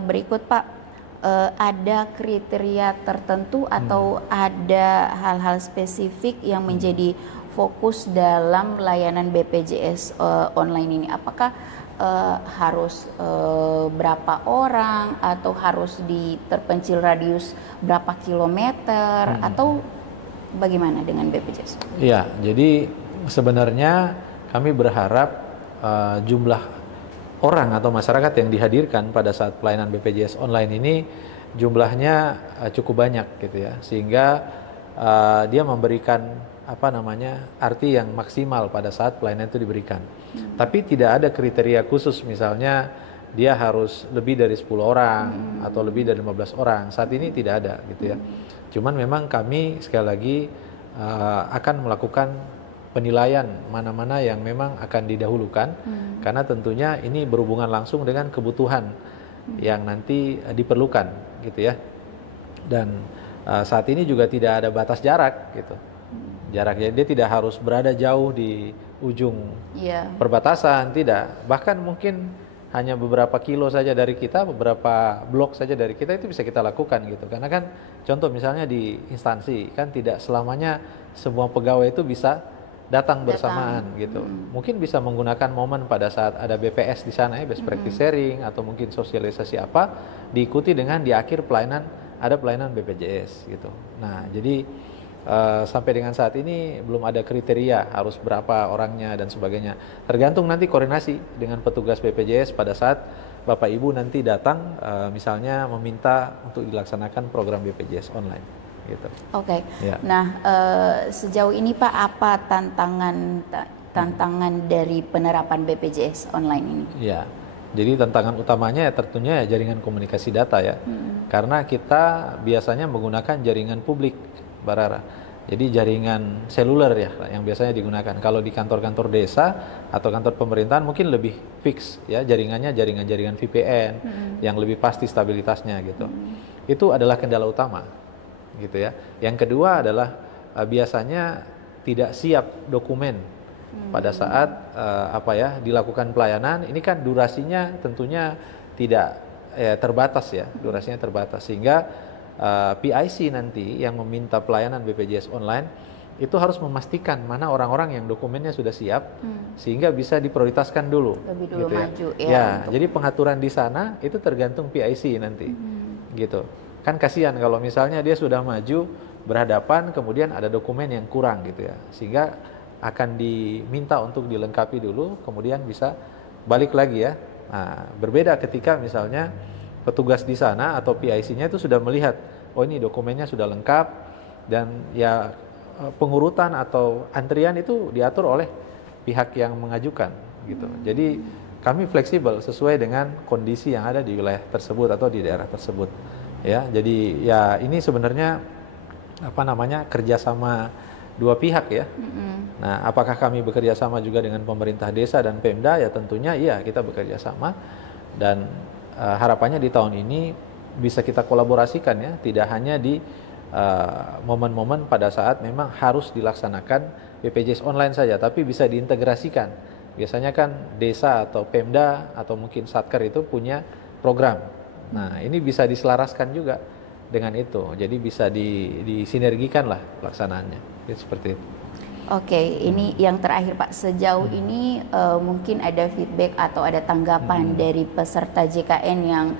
berikut Pak, ada kriteria tertentu atau ada hal-hal spesifik yang menjadi fokus dalam layanan BPJS online ini? Apakah harus berapa orang atau harus di terpencil radius berapa kilometer atau bagaimana dengan BPJS? Iya, jadi sebenarnya kami berharap jumlah orang atau masyarakat yang dihadirkan pada saat pelayanan BPJS online ini jumlahnya cukup banyak gitu ya, sehingga dia memberikan arti yang maksimal pada saat pelayanan itu diberikan. Tapi tidak ada kriteria khusus, misalnya dia harus lebih dari 10 orang atau lebih dari 15 orang. Saat ini tidak ada gitu ya. Cuman memang kami sekali lagi akan melakukan penilaian mana-mana yang memang akan didahulukan, karena tentunya ini berhubungan langsung dengan kebutuhan yang nanti diperlukan gitu ya. Dan saat ini juga tidak ada batas jarak gitu. Jaraknya dia tidak harus berada jauh di ujung perbatasan, tidak. Bahkan mungkin hanya beberapa kilo saja dari kita, beberapa blok saja dari kita, itu bisa kita lakukan gitu. Karena kan contoh misalnya di instansi kan tidak selamanya semua pegawai itu bisa datang bersamaan gitu. Mungkin bisa menggunakan momen pada saat ada BPS di sana ya, best practice sharing, atau mungkin sosialisasi apa, diikuti dengan di akhir pelayanan ada pelayanan BPJS gitu. Nah, jadi sampai dengan saat ini belum ada kriteria harus berapa orangnya dan sebagainya. Tergantung nanti koordinasi dengan petugas BPJS pada saat Bapak Ibu nanti datang, misalnya meminta untuk dilaksanakan program BPJS online gitu. Oke. Ya. Nah, sejauh ini Pak, apa tantangan dari penerapan BPJS online ini? Ya. Jadi tantangan utamanya ya tentunya jaringan komunikasi data ya. Karena kita biasanya menggunakan jaringan publik, Mbak Rara. Jadi jaringan seluler ya yang biasanya digunakan. Kalau di kantor-kantor desa atau kantor pemerintahan mungkin lebih fix ya, jaringannya jaringan VPN yang lebih pasti stabilitasnya gitu. Itu adalah kendala utama gitu ya. Yang kedua adalah biasanya tidak siap dokumen pada saat dilakukan pelayanan. Ini kan durasinya tentunya tidak terbatas ya, durasinya terbatas, sehingga PIC nanti yang meminta pelayanan BPJS online itu harus memastikan mana orang-orang yang dokumennya sudah siap sehingga bisa diprioritaskan dulu. Lebih dulu gitu maju ya. Ya, jadi pengaturan di sana itu tergantung PIC nanti. Gitu. Kan kasihan kalau misalnya dia sudah maju berhadapan kemudian ada dokumen yang kurang gitu ya. Sehingga akan diminta untuk dilengkapi dulu kemudian bisa balik lagi ya. Nah, berbeda ketika misalnya petugas di sana atau PIC-nya itu sudah melihat, oh ini dokumennya sudah lengkap dan ya pengurutan atau antrian itu diatur oleh pihak yang mengajukan gitu. Jadi kami fleksibel sesuai dengan kondisi yang ada di wilayah tersebut atau di daerah tersebut. Ya, jadi ya ini sebenarnya kerjasama dua pihak ya. Nah, apakah kami bekerja sama juga dengan pemerintah desa dan Pemda? Ya tentunya iya, kita bekerja sama dan harapannya di tahun ini bisa kita kolaborasikan ya, tidak hanya di momen-momen pada saat memang harus dilaksanakan BPJS online saja, tapi bisa diintegrasikan. Biasanya kan desa atau Pemda atau mungkin Satker itu punya program. Nah, ini bisa diselaraskan juga dengan itu, jadi bisa disinergikan lah pelaksanaannya. Seperti itu. Oke, ini yang terakhir Pak, sejauh ini mungkin ada feedback atau ada tanggapan dari peserta JKN yang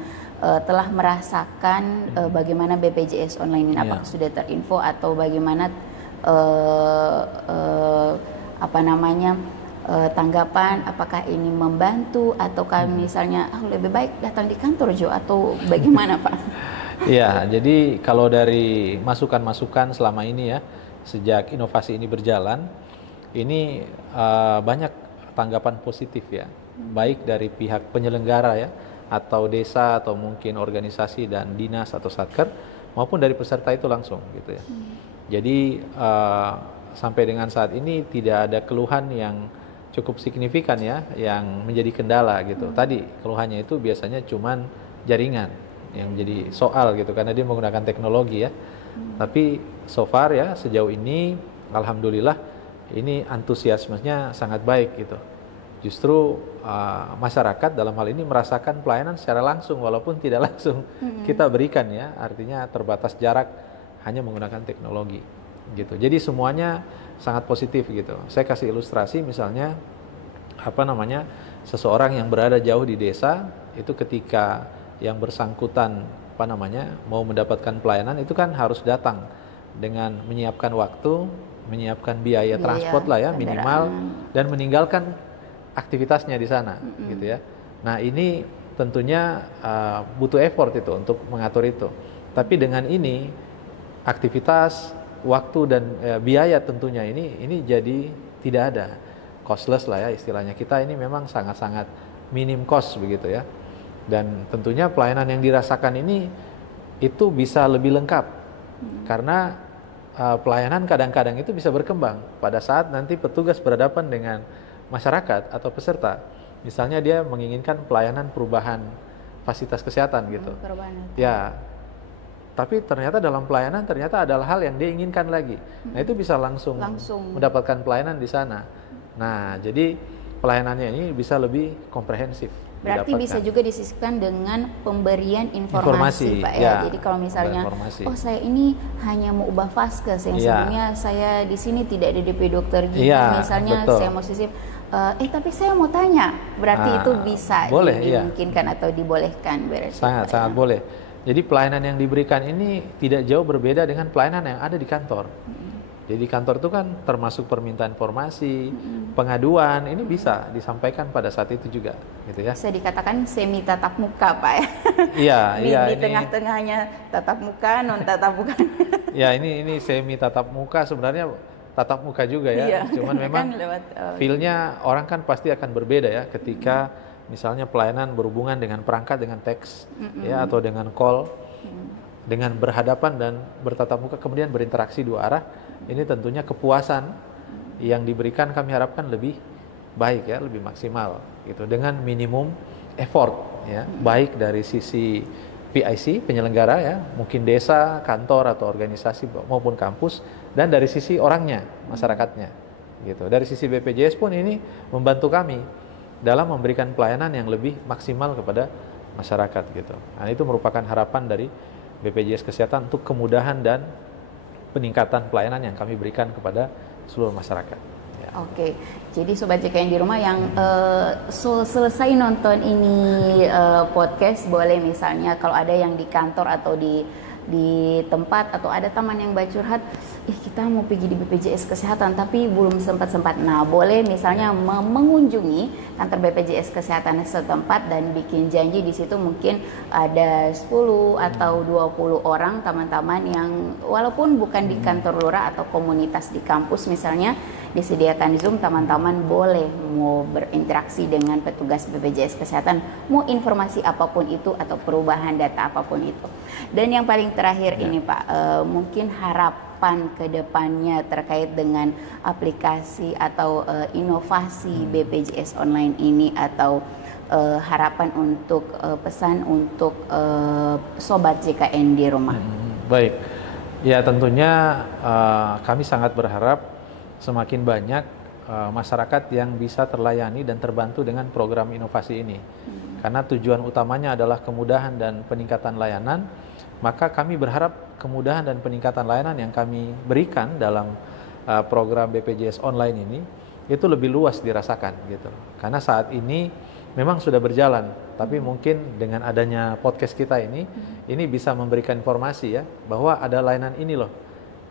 telah merasakan bagaimana BPJS online ini, apakah sudah terinfo atau bagaimana tanggapan, apakah ini membantu ataukah misalnya lebih baik datang di kantor Jo atau bagaimana Pak? Iya, jadi kalau dari masukan-masukan selama ini ya, sejak inovasi ini berjalan, ini banyak tanggapan positif ya, baik dari pihak penyelenggara ya, atau desa atau mungkin organisasi dan dinas atau satker, maupun dari peserta itu langsung gitu ya. Jadi sampai dengan saat ini tidak ada keluhan yang cukup signifikan ya, yang menjadi kendala gitu. Tadi keluhannya itu biasanya cuman jaringan yang menjadi soal gitu, karena dia menggunakan teknologi ya. Tapi so far ya sejauh ini alhamdulillah ini antusiasmenya sangat baik gitu. Justru masyarakat dalam hal ini merasakan pelayanan secara langsung walaupun tidak langsung kita berikan ya, artinya terbatas jarak hanya menggunakan teknologi gitu. Jadi semuanya sangat positif gitu. Saya kasih ilustrasi misalnya seseorang yang berada jauh di desa itu ketika yang bersangkutan mau mendapatkan pelayanan itu kan harus datang dengan menyiapkan waktu, menyiapkan biaya transport lah ya minimal, dan meninggalkan aktivitasnya di sana gitu ya. Nah ini tentunya butuh effort itu untuk mengatur itu. Tapi dengan ini aktivitas, waktu dan biaya tentunya ini jadi tidak ada, costless lah ya istilahnya. Kita ini memang sangat-sangat minim cost begitu ya. Dan tentunya pelayanan yang dirasakan ini itu bisa lebih lengkap karena pelayanan kadang-kadang itu bisa berkembang pada saat nanti petugas berhadapan dengan masyarakat atau peserta, misalnya dia menginginkan pelayanan perubahan fasilitas kesehatan gitu, ya. Tapi ternyata dalam pelayanan ternyata adalah hal yang dia inginkan lagi. Nah itu bisa langsung mendapatkan pelayanan di sana. Nah jadi pelayanannya ini bisa lebih komprehensif. Berarti didapatkan. Bisa juga disisipkan dengan pemberian informasi Pak ya. Jadi kalau misalnya, saya ini hanya mau ubah vaskes yang sebelumnya saya di sini tidak ada DP dokter gigi, misalnya betul. Saya mau sisip. Tapi saya mau tanya, berarti itu bisa dimungkinkan atau dibolehkan berarti. Sangat boleh. Jadi pelayanan yang diberikan ini tidak jauh berbeda dengan pelayanan yang ada di kantor. Jadi kantor itu kan termasuk permintaan informasi, pengaduan, ini bisa disampaikan pada saat itu juga, gitu ya. Bisa dikatakan semi tatap muka, Pak ya. Iya, di tengah-tengahnya tatap muka, non tatap muka. Ya, ini semi tatap muka, sebenarnya tatap muka juga ya. Iya, Cuman memang kan feel-nya orang kan pasti akan berbeda ya ketika misalnya pelayanan berhubungan dengan perangkat, dengan teks, ya atau dengan call, dengan berhadapan dan bertatap muka, kemudian berinteraksi dua arah. Ini tentunya kepuasan yang diberikan kami harapkan lebih baik ya, lebih maksimal gitu, dengan minimum effort ya, baik dari sisi PIC penyelenggara ya, mungkin desa, kantor atau organisasi maupun kampus, dan dari sisi orangnya, masyarakatnya gitu. Dari sisi BPJS pun ini membantu kami dalam memberikan pelayanan yang lebih maksimal kepada masyarakat gitu. Nah, itu merupakan harapan dari BPJS Kesehatan untuk kemudahan dan peningkatan pelayanan yang kami berikan kepada seluruh masyarakat. Ya. Oke, jadi Sobat JKN di rumah yang selesai nonton ini podcast, boleh misalnya kalau ada yang di kantor atau di tempat atau ada teman yang baca curhat, kita mau pergi di BPJS Kesehatan tapi belum sempat-sempat. Nah, boleh misalnya mengunjungi kantor BPJS Kesehatan setempat dan bikin janji di situ, mungkin ada 10 atau 20 orang teman-teman yang walaupun bukan di kantor lurah atau komunitas di kampus misalnya, disediakan Zoom, teman-teman boleh mau berinteraksi dengan petugas BPJS Kesehatan, mau informasi apapun itu atau perubahan data apapun itu. Dan yang paling terakhir ini Pak, mungkin harapan ke depannya terkait dengan aplikasi atau inovasi BPJS online ini, atau harapan untuk pesan untuk Sobat JKN di rumah. Baik, ya tentunya kami sangat berharap semakin banyak masyarakat yang bisa terlayani dan terbantu dengan program inovasi ini. Karena tujuan utamanya adalah kemudahan dan peningkatan layanan, maka kami berharap kemudahan dan peningkatan layanan yang kami berikan dalam program BPJS online ini itu lebih luas dirasakan gitu. Karena saat ini memang sudah berjalan, tapi mungkin dengan adanya podcast kita ini bisa memberikan informasi ya bahwa ada layanan ini loh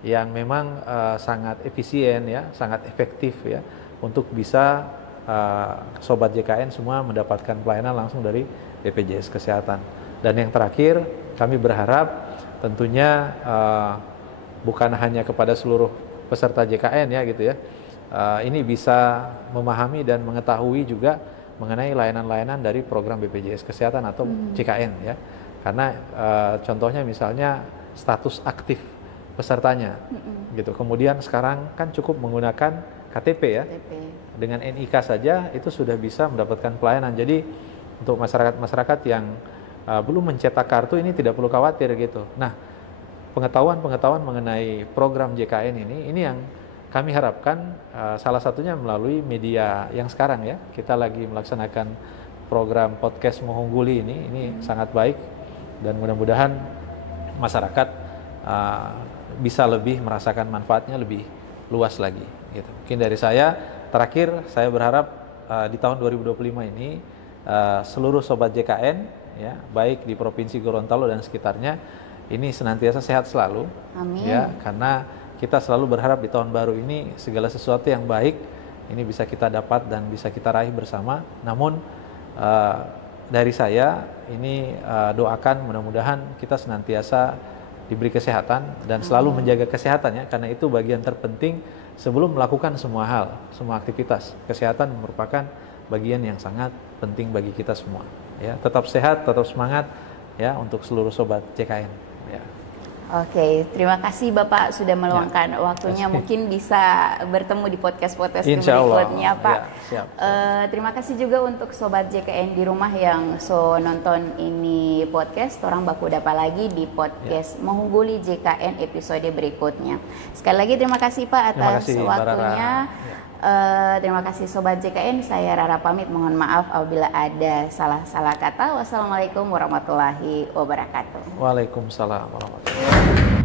yang memang sangat efisien ya, sangat efektif ya, untuk bisa Sobat JKN semua mendapatkan pelayanan langsung dari BPJS Kesehatan. Dan yang terakhir, kami berharap tentunya bukan hanya kepada seluruh peserta JKN ya gitu ya, ini bisa memahami dan mengetahui juga mengenai layanan-layanan dari program BPJS Kesehatan atau JKN ya. Karena contohnya misalnya status aktif pesertanya gitu. Kemudian sekarang kan cukup menggunakan KTP ya. Dengan NIK saja itu sudah bisa mendapatkan pelayanan. Jadi untuk masyarakat yang belum mencetak kartu ini tidak perlu khawatir gitu. Nah, pengetahuan mengenai program JKN ini yang kami harapkan salah satunya melalui media yang sekarang ya, kita lagi melaksanakan program podcast Mengungguli ini sangat baik, dan mudah-mudahan masyarakat bisa lebih merasakan manfaatnya lebih luas lagi gitu. Mungkin dari saya terakhir, saya berharap di tahun 2025 ini seluruh sobat JKN ya, baik di Provinsi Gorontalo dan sekitarnya, ini senantiasa sehat selalu. Amin. Ya, karena kita selalu berharap di tahun baru ini segala sesuatu yang baik ini bisa kita dapat dan bisa kita raih bersama. Namun dari saya ini doakan mudah-mudahan kita senantiasa diberi kesehatan dan selalu menjaga kesehatan ya, karena itu bagian terpenting sebelum melakukan semua hal, semua aktivitas. Kesehatan merupakan bagian yang sangat penting bagi kita semua. Ya, tetap sehat, tetap semangat ya untuk seluruh sobat JKN. Ya. Oke, terima kasih Bapak sudah meluangkan waktunya. Mungkin bisa bertemu di podcast-podcast berikutnya, Pak. Ya, siap. Terima kasih juga untuk sobat JKN di rumah yang nonton ini podcast. Orang baku dapat lagi di podcast Mengungguli JKN episode berikutnya. Sekali lagi terima kasih Pak atas waktunya. Terima kasih sobat JKN. Saya Rara pamit. Mohon maaf apabila ada salah-salah kata. Wassalamualaikum warahmatullahi wabarakatuh. Waalaikumsalam warahmatullahi wabarakatuh.